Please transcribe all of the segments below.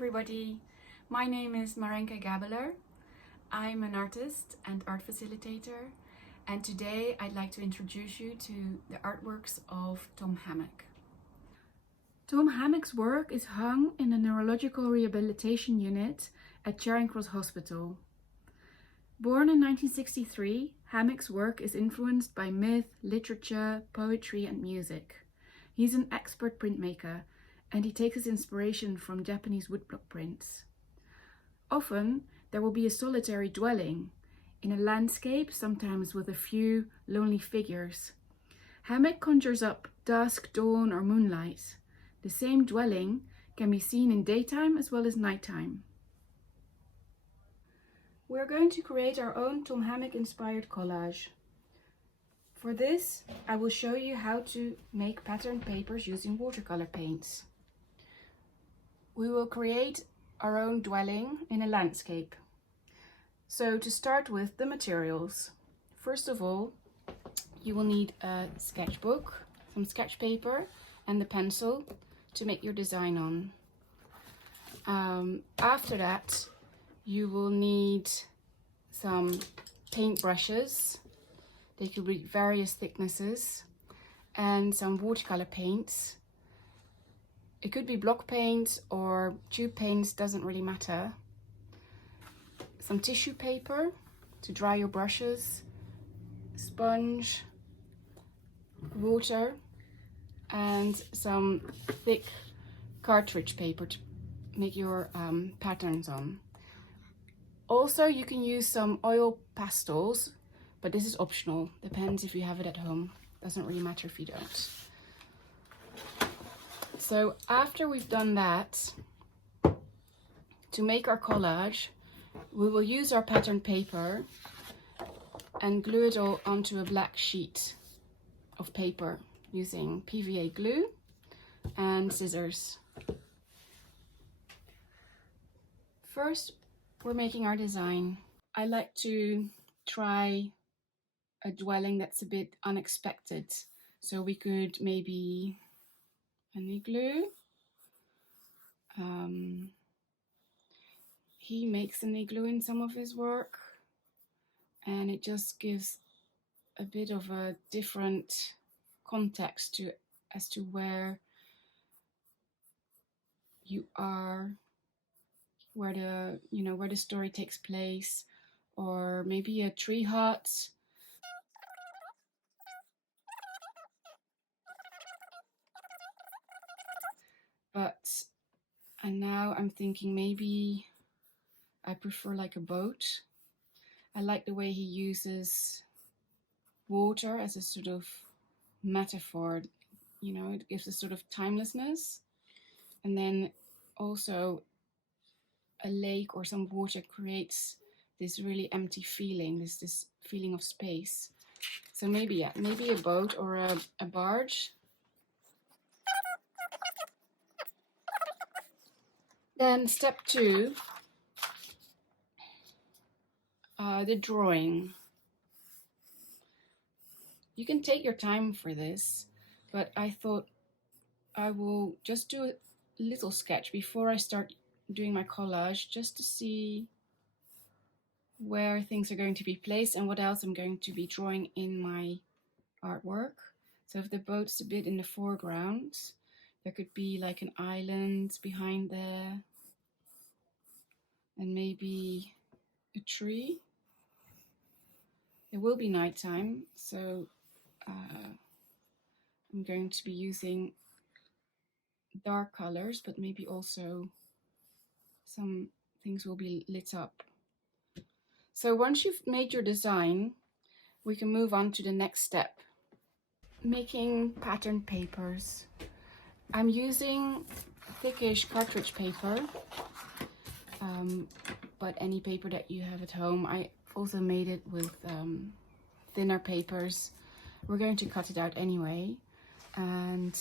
everybody, my name is Marenka Gabeler. I'm an artist and art facilitator, and today I'd like to introduce you to the artworks of Tom Hammick. Tom Hammick's work is hung in the Neurological Rehabilitation Unit at Charing Cross Hospital. Born in 1963, Hammick's work is influenced by myth, literature, poetry and music. He's an expert printmaker, and he takes his inspiration from Japanese woodblock prints. Often, there will be a solitary dwelling, in a landscape, sometimes with a few lonely figures. Hammick conjures up dusk, dawn or moonlight. The same dwelling can be seen in daytime as well as nighttime. We're going to create our own Tom Hammick inspired collage. For this, I will show you how to make pattern papers using watercolor paints. We will create our own dwelling in a landscape. So to start with the materials, first of all, you will need a sketchbook, some sketch paper and the pencil to make your design on. After that, you will need some paint brushes. They could be various thicknesses, and some watercolor paints. It could be block paints or tube paints, doesn't really matter. Some tissue paper to dry your brushes, sponge, water, and some thick cartridge paper to make your patterns on. Also, you can use some oil pastels, but this is optional. Depends if you have it at home. Doesn't really matter if you don't. So after we've done that, to make our collage, we will use our pattern paper and glue it all onto a black sheet of paper using PVA glue and scissors. First, we're making our design. I like to try a dwelling that's a bit unexpected. So we could maybe an igloo. He makes an igloo in some of his work, and it just gives a bit of a different context as to where you are, where the story takes place, or maybe a tree hut. And now I'm thinking maybe I prefer like a boat. I like the way he uses water as a sort of metaphor. It gives a sort of timelessness. And then also a lake or some water creates this really empty feeling, this feeling of space. So maybe a boat or a barge. Then step 2, the drawing. You can take your time for this, but I thought I will just do a little sketch before I start doing my collage, just to see where things are going to be placed and what else I'm going to be drawing in my artwork. So if the boat's a bit in the foreground, there could be like an island behind there, and maybe a tree. It will be nighttime, so I'm going to be using dark colors, but maybe also some things will be lit up. So once you've made your design, we can move on to the next step, making pattern papers. I'm using thickish cartridge paper, but any paper that you have at home. I also made it with thinner papers. We're going to cut it out anyway. And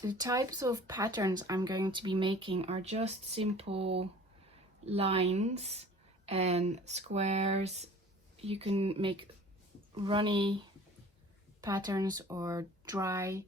the types of patterns I'm going to be making are just simple lines and squares. You can make runny patterns or dry.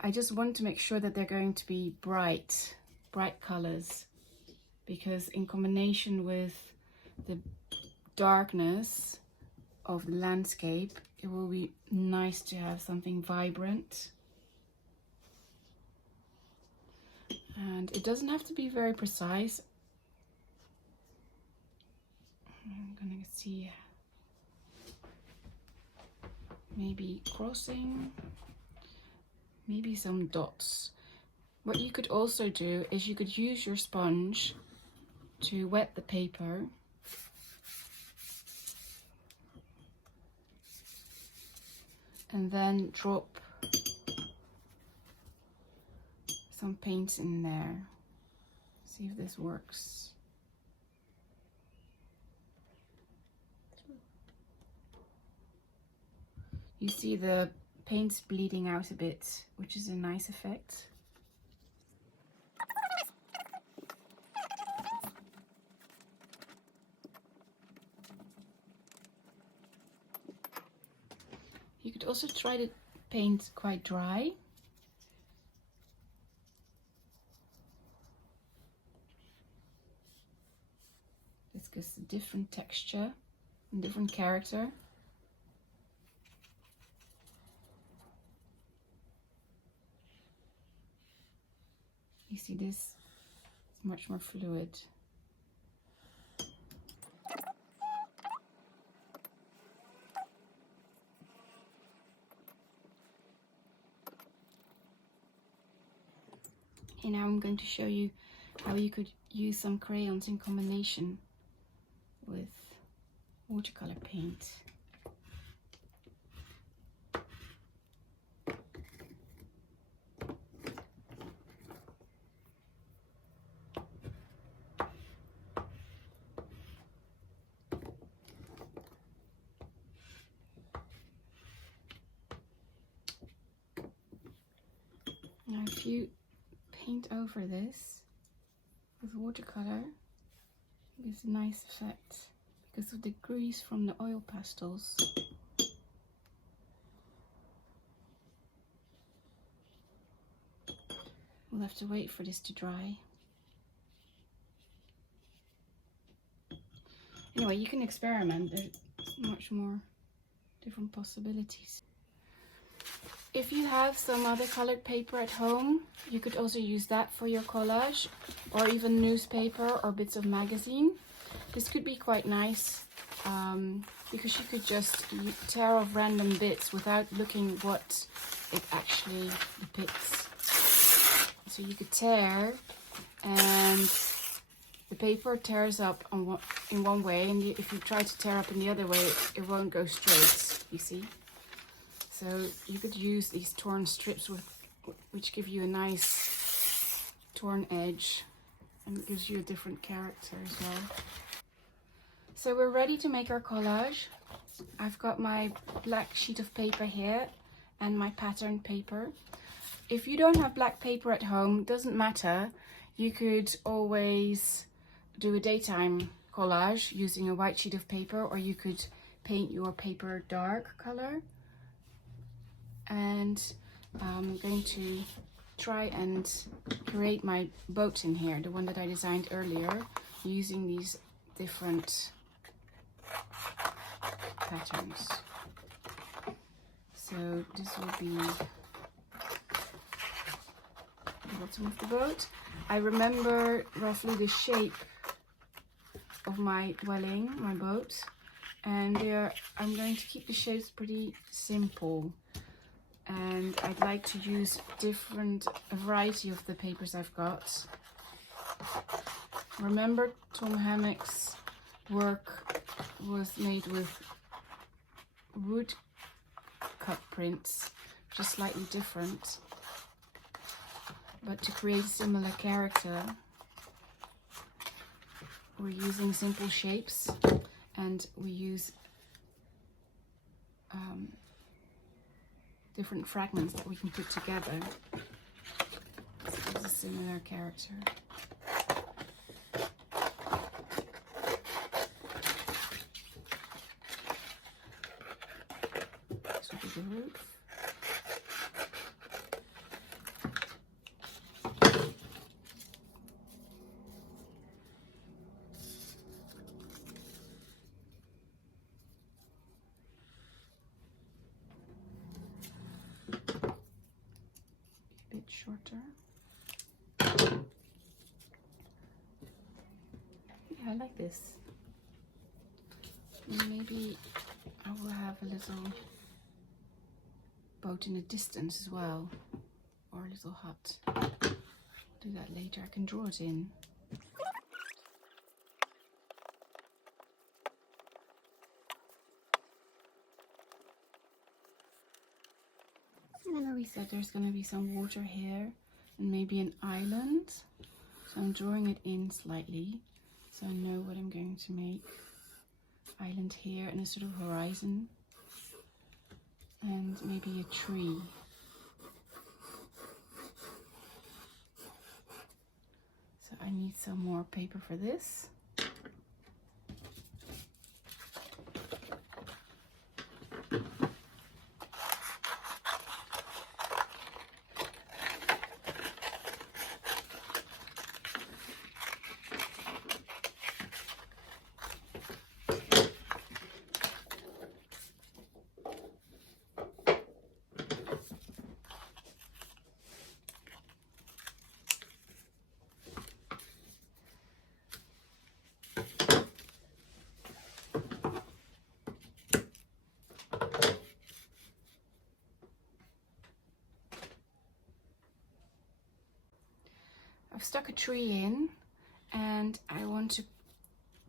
I just want to make sure that they're going to be bright bright colors, because in combination with the darkness of the landscape, it will be nice to have something vibrant. And it doesn't have to be very precise. I'm gonna see maybe crossing, maybe some dots. What you could also do is you could use your sponge to wet the paper and then drop some paints in there. See if this works. You see the paint's bleeding out a bit, which is a nice effect. You could also try to paint quite dry. This gives a different texture and different character. You see this is much more fluid. And now I'm going to show you how you could use some crayons in combination with watercolor paint. Now if you paint over this with watercolor, it gives a nice effect because of the grease from the oil pastels. We'll have to wait for this to dry. Anyway, you can experiment. There's much more different possibilities. If you have some other colored paper at home, you could also use that for your collage, or even newspaper or bits of magazine. This could be quite nice because you could just tear off random bits without looking what it actually depicts. So you could tear, and the paper tears up in one way, and if you try to tear up in the other way, it won't go straight, you see. So you could use these torn strips which give you a nice torn edge, and it gives you a different character as well. So we're ready to make our collage. I've got my black sheet of paper here and my pattern paper. If you don't have black paper at home, doesn't matter. You could always do a daytime collage using a white sheet of paper, or you could paint your paper dark color. And I'm going to try and create my boat in here, the one that I designed earlier, using these different patterns. So this will be the bottom of the boat. I remember roughly the shape of my dwelling, my boat, and I'm going to keep the shapes pretty simple. And I'd like to use a variety of the papers I've got. Remember, Tom Hammick's work was made with wood cut prints, which is slightly different. But to create a similar character, we're using simple shapes, and we use different fragments that we can put together. So it's a similar character. This will be the roof. shorter. Yeah, I like this. And maybe I will have a little boat in the distance as well, or a little hut. I'll do that later. I can draw it in. Remember we said there's going to be some water here and maybe an island, so I'm drawing it in slightly so I know what I'm going to make. Island here and a sort of horizon, and maybe a tree. So I need some more paper for this. I've stuck a tree in and I want to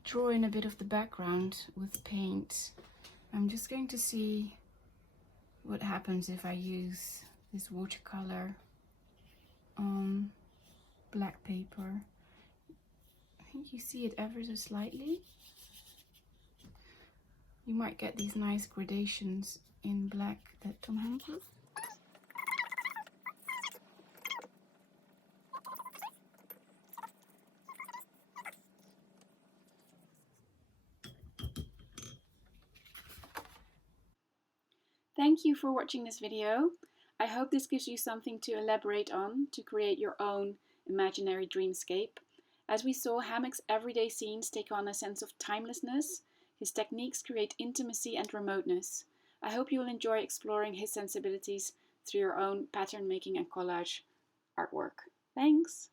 draw in a bit of the background with paint. I'm just going to see what happens if I use this watercolor on black paper. I think you see it ever so slightly. You might get these nice gradations in black that Tom Hammick did. Thank you for watching this video. I hope this gives you something to elaborate on to create your own imaginary dreamscape. As we saw, Hammick's everyday scenes take on a sense of timelessness. His techniques create intimacy and remoteness. I hope you will enjoy exploring his sensibilities through your own pattern making and collage artwork. Thanks!